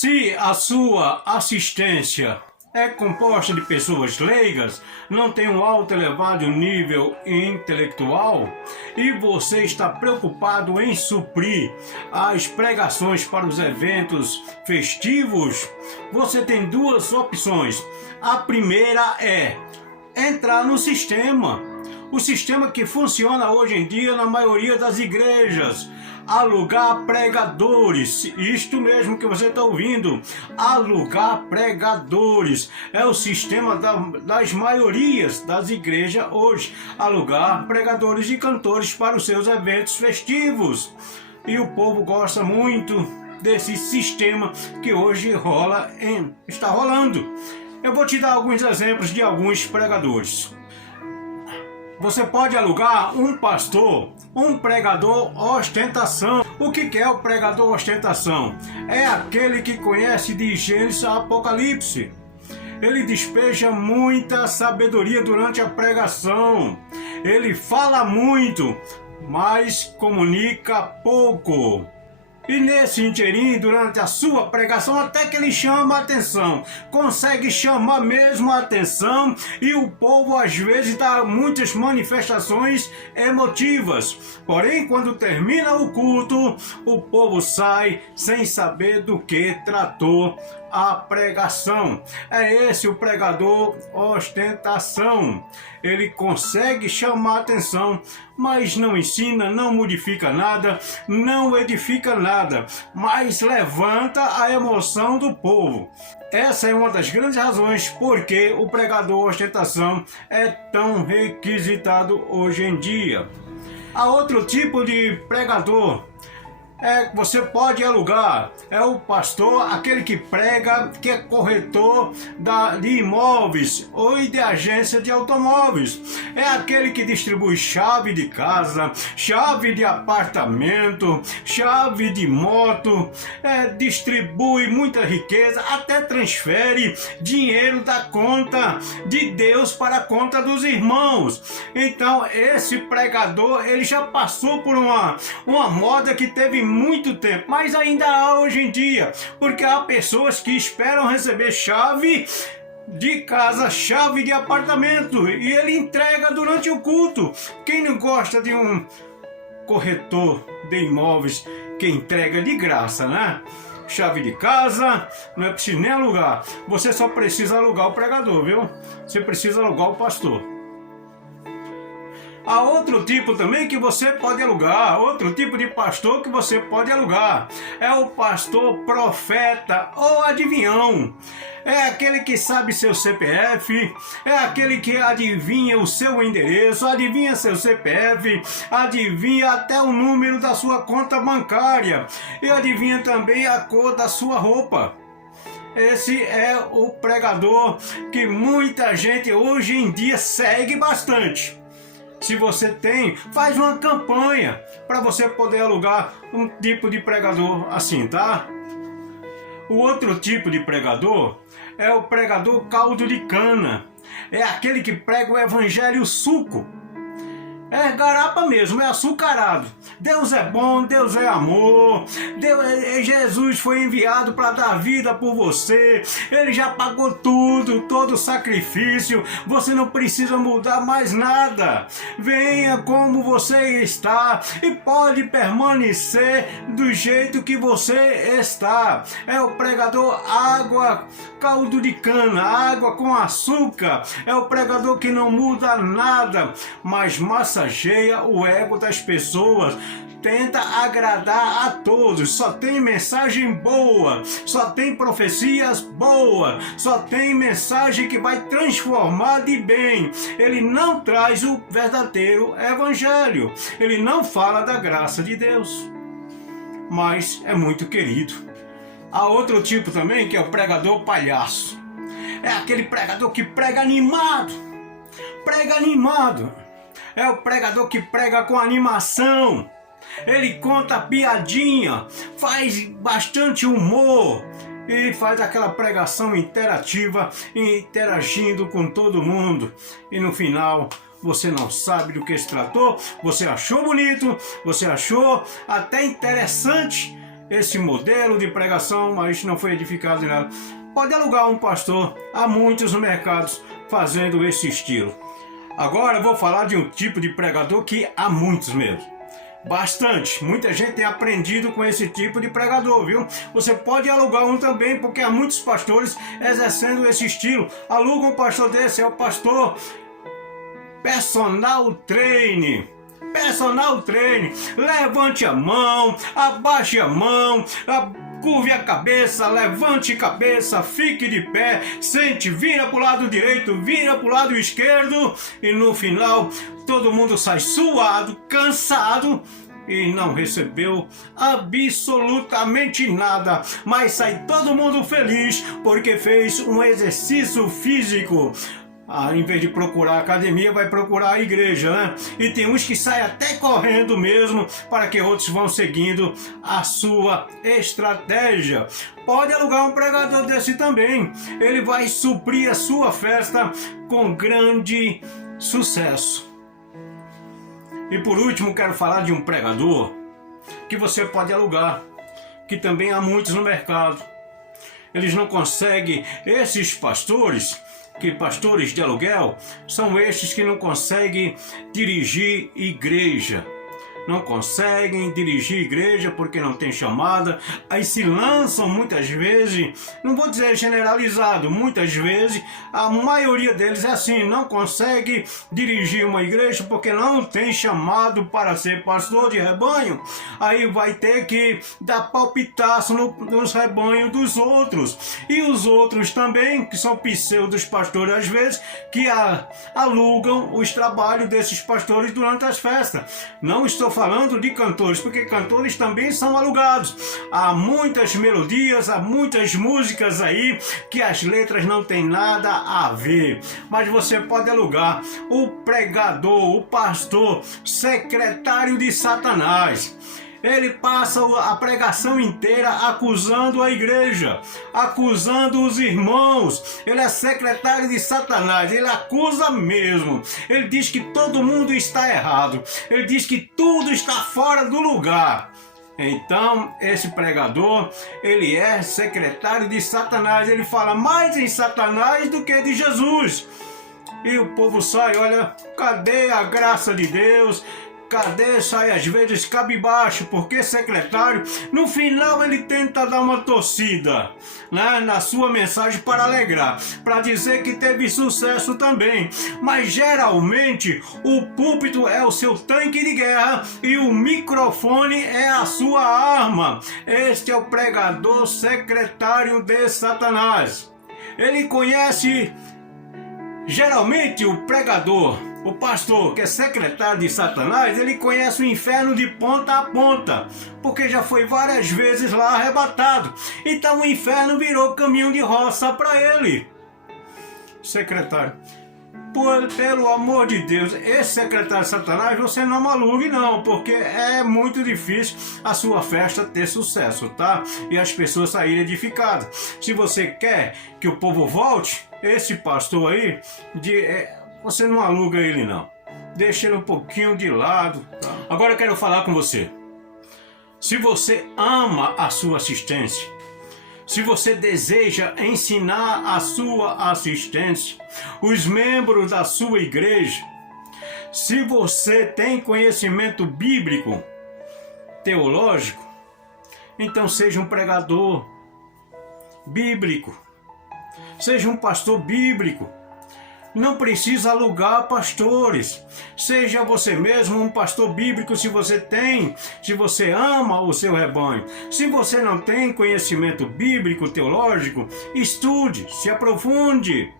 Se a sua assistência é composta de pessoas leigas, não tem um alto elevado nível intelectual e você está preocupado em suprir as pregações para os eventos festivos, você tem duas opções. A primeira é entrar no sistema. O sistema que funciona hoje em dia na maioria das igrejas, alugar pregadores. Isto mesmo que você está ouvindo, alugar pregadores. É o sistema das maiorias das igrejas hoje, alugar pregadores e cantores para os seus eventos festivos. E o povo gosta muito desse sistema que hoje está rolando. Eu vou te dar alguns exemplos de alguns pregadores. Você pode alugar um pastor, um pregador ostentação. O que é o pregador ostentação? É aquele que conhece de Gênesis a Apocalipse. Ele despeja muita sabedoria durante a pregação. Ele fala muito, mas comunica pouco. E nesse inteirinho, durante a sua pregação, até que ele chama a atenção, consegue chamar mesmo a atenção, e o povo às vezes dá muitas manifestações emotivas. Porém, quando termina o culto, o povo sai sem saber do que tratou a pregação. É esse o pregador ostentação. Ele consegue chamar a atenção, mas não ensina, não modifica nada, não edifica nada, mas levanta a emoção do povo. Essa é uma das grandes razões porque o pregador ostentação é tão requisitado hoje em dia. Há outro tipo de pregador você pode alugar. É o pastor, aquele que prega, que é corretor de imóveis ou de agência de automóveis. É aquele que distribui chave de casa, chave de apartamento, chave de moto, distribui muita riqueza, até transfere dinheiro da conta de Deus para a conta dos irmãos. Então esse pregador, ele já passou por uma moda que teve muito tempo, mas ainda há hoje em dia, porque há pessoas que esperam receber chave de casa, chave de apartamento, e ele entrega durante o culto. Quem não gosta de um corretor de imóveis que entrega de graça, né? Chave de casa, não é preciso nem alugar, você só precisa alugar o pregador, viu? Você precisa alugar o pastor. Há outro tipo também que você pode alugar, outro tipo de pastor que você pode alugar. É o pastor profeta ou adivinhão. É aquele que sabe seu CPF, é aquele que adivinha o seu endereço, adivinha seu CPF, adivinha até o número da sua conta bancária e adivinha também a cor da sua roupa. Esse é o pregador que muita gente hoje em dia segue bastante. Se você tem, faz uma campanha para você poder alugar um tipo de pregador assim, tá? O outro tipo de pregador é o pregador caldo de cana. É aquele que prega o evangelho suco. É garapa mesmo, é açucarado. Deus é bom, Deus é amor. Jesus foi enviado para dar vida por você. Ele já pagou tudo, todo o sacrifício. Você não precisa mudar mais nada. Venha como você está e pode permanecer do jeito que você está. É o pregador água, caldo de cana, água com açúcar. É o pregador que não muda nada, mas massageia o ego das pessoas, tenta agradar a todos, só tem mensagem boa, só tem profecias boas, só tem mensagem que vai transformar de bem. Ele não traz o verdadeiro evangelho, ele não fala da graça de Deus, mas é muito querido. Há outro tipo também que é o pregador palhaço. É aquele pregador que prega animado. É o pregador que prega com animação. Ele conta piadinha, faz bastante humor e faz aquela pregação interativa, interagindo com todo mundo. E no final você não sabe do que se tratou, você achou bonito, você achou até interessante, esse modelo de pregação, mas não foi edificado em nada. Pode alugar um pastor, há muitos mercados fazendo esse estilo. Agora eu vou falar de um tipo de pregador que há muitos mesmo. Bastante, muita gente tem aprendido com esse tipo de pregador, viu? Você pode alugar um também, porque há muitos pastores exercendo esse estilo. Aluga um pastor desse, é o pastor personal trainer. Personal trainer, levante a mão, abaixe a mão, curve a cabeça, levante a cabeça, fique de pé, sente, vira para o lado direito, vira para o lado esquerdo e no final todo mundo sai suado, cansado e não recebeu absolutamente nada, mas sai todo mundo feliz porque fez um exercício físico. Em vez de procurar a academia, vai procurar a igreja, né? E tem uns que saem até correndo mesmo, para que outros vão seguindo a sua estratégia. Pode alugar um pregador desse também. Ele vai suprir a sua festa com grande sucesso. E por último, quero falar de um pregador que você pode alugar, que também há muitos no mercado. Eles não conseguem, esses pastores de aluguel, são estes que não conseguem dirigir igreja. Não conseguem dirigir igreja porque não tem chamada, aí se lançam muitas vezes, não vou dizer generalizado, muitas vezes, a maioria deles é assim, não consegue dirigir uma igreja porque não tem chamado para ser pastor de rebanho, aí vai ter que dar palpitaço nos rebanhos dos outros, e os outros também, que são pseudos pastores às vezes, que alugam os trabalhos desses pastores durante as festas. Não estou falando de cantores, porque cantores também são alugados. Há muitas melodias, há muitas músicas aí que as letras não têm nada a ver. Mas você pode alugar o pregador, o pastor, secretário de Satanás. Ele passa a pregação inteira acusando a igreja, acusando os irmãos. Ele é secretário de Satanás, ele acusa mesmo. Ele diz que todo mundo está errado, ele diz que tudo está fora do lugar. Então, esse pregador, ele é secretário de Satanás, ele fala mais em Satanás do que de Jesus. E o povo sai, olha, cadê a graça de Deus? Cadê? Sai às vezes cabisbaixo, porque secretário, no final ele tenta dar uma torcida, né, na sua mensagem para alegrar, para dizer que teve sucesso também. Mas geralmente o púlpito é o seu tanque de guerra e o microfone é a sua arma. Este é o pregador secretário de Satanás. Ele conhece, geralmente o pregador, o pastor que é secretário de Satanás, ele conhece o inferno de ponta a ponta, porque já foi várias vezes lá arrebatado. Então o inferno virou caminho de roça para ele. Secretário, pelo amor de Deus, esse secretário de Satanás você não alugue não, porque é muito difícil a sua festa ter sucesso, tá? E as pessoas saírem edificadas. Se você quer que o povo volte, esse pastor aí, você não aluga ele não. Deixa ele um pouquinho de lado. Tá? Agora eu quero falar com você. Se você ama a sua assistência, se você deseja ensinar a sua assistência, os membros da sua igreja, se você tem conhecimento bíblico, teológico, então seja um pregador bíblico, seja um pastor bíblico. Não precisa alugar pastores. Seja você mesmo um pastor bíblico se você ama o seu rebanho. Se você não tem conhecimento bíblico, teológico, estude, se aprofunde.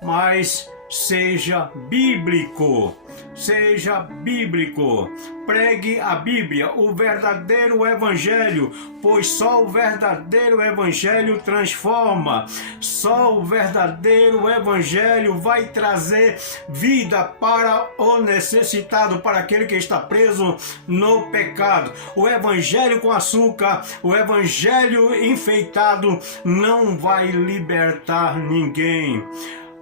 Mas seja bíblico. Seja bíblico. Pregue a Bíblia, o verdadeiro evangelho, pois só o verdadeiro evangelho transforma. Só o verdadeiro evangelho vai trazer vida para o necessitado, para aquele que está preso no pecado. O evangelho com açúcar, o evangelho enfeitado não vai libertar ninguém.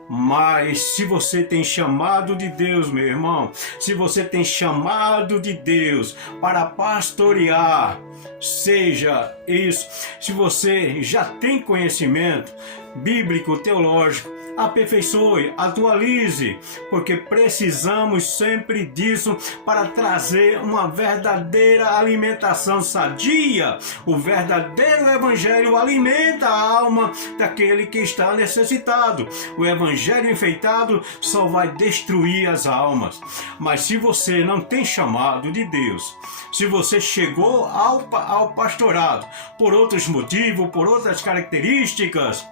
Mas se você tem chamado de Deus, meu irmão, se você tem chamado de Deus para pastorear, seja isso. Se você já tem conhecimento bíblico, teológico, aperfeiçoe, atualize, porque precisamos sempre disso para trazer uma verdadeira alimentação sadia. O verdadeiro evangelho alimenta a alma daquele que está necessitado. O evangelho enfeitado só vai destruir as almas. Mas se você não tem chamado de Deus, se você chegou ao pastorado por outros motivos, por outras características,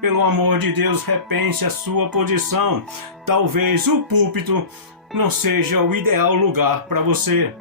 pelo amor de Deus, repense a sua posição. Talvez o púlpito não seja o ideal lugar para você.